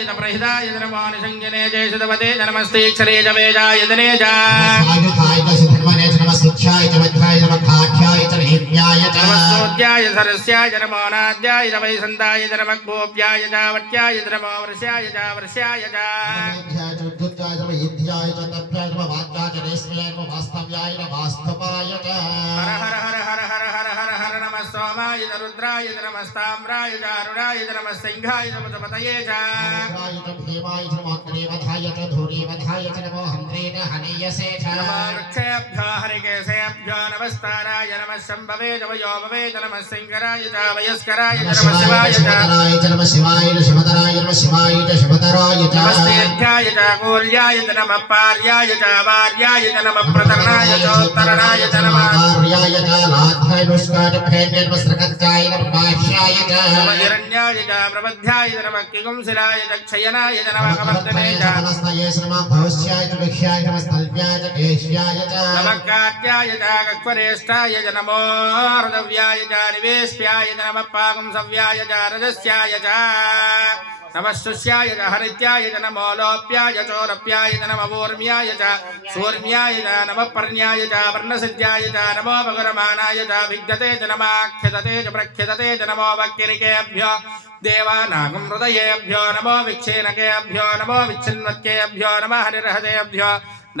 प्रहिताय नमो निषङ्गिने जयशतपते नमस्तेक्षरे च वेदाय दने च सायुधाय च धर्मने च नमः शिक्षाय च मध्याय च खाख्याय च हेम्याय च नमस्तोद्याय सरस्याय च नमो नाद्याय च वैसन्ताय च नमः गोप्याय च वट्याय च नमो वर्ष्याय च वर्ष्याय च नमोध्याय च विद्युत्याय च वैद्याय च तप्याय च वाच्याय च रेश्मयाय च वास्तव्याय च वास्तवाय च हर हर हर हर हर हर हर हर नमः सोमाय च रुद्राय च नमस्ताम्राय च अरुणाय च नमः सिंहाय च पतये च रुद्राय च भीमाय च नमो अग्निवधाय च धूरीवधाय च नमो हन्त्रेण हनीयसे च नमो वृक्षेभ्यो हरिकेशेभ्यो नमस्ताराय नमः शम्भवे च वयोभवे च नमः सिंहराय च वयस्कराय च नमः शिवाय च नमः शिवाय च शिवतराय नमः शिवाय च शिवतराय च नमस्तेभ्याय च कूल्याय च नमः पार्याय च वार्याय च नमः प्रतरणाय च उत्तरणाय च नमः कार्याय च लाध्याय नुष्काय च फेन्याय नमः स्रकत्याय नमः बाह्याय च नमः हिरण्याय च प्रबध्याय च नमः किगुंसिलाय च क्षयनाय च नमः कवर्तने च नमस्तये नमः भवस्याय च विख्याय नमः स्थल्व्याय च केश्याय च नमः कात्याय च कक्वरेष्ठाय च नमो हृदव्याय च निवेश्याय च नमः पागुंसव्याय च रजस्याय च नमः शुष्याय च हरित्याय च नमो लोप्याय चोरप्याय च नमः वोर्म्याय च सूर्म्याय च नमः पर्ण्याय च वर्णसिद्ध्याय च नमो भगरमानाय च भिद्यते च नमः ख्यदते च प्रख्यदते च नमो वक्किरिकेभ्यो देवानागं हृदयेभ्यो नमो विच्छेनकेभ्यो नमो विच्छिन्वत्केभ्यो नमः हरिर्हृदयेभ्यो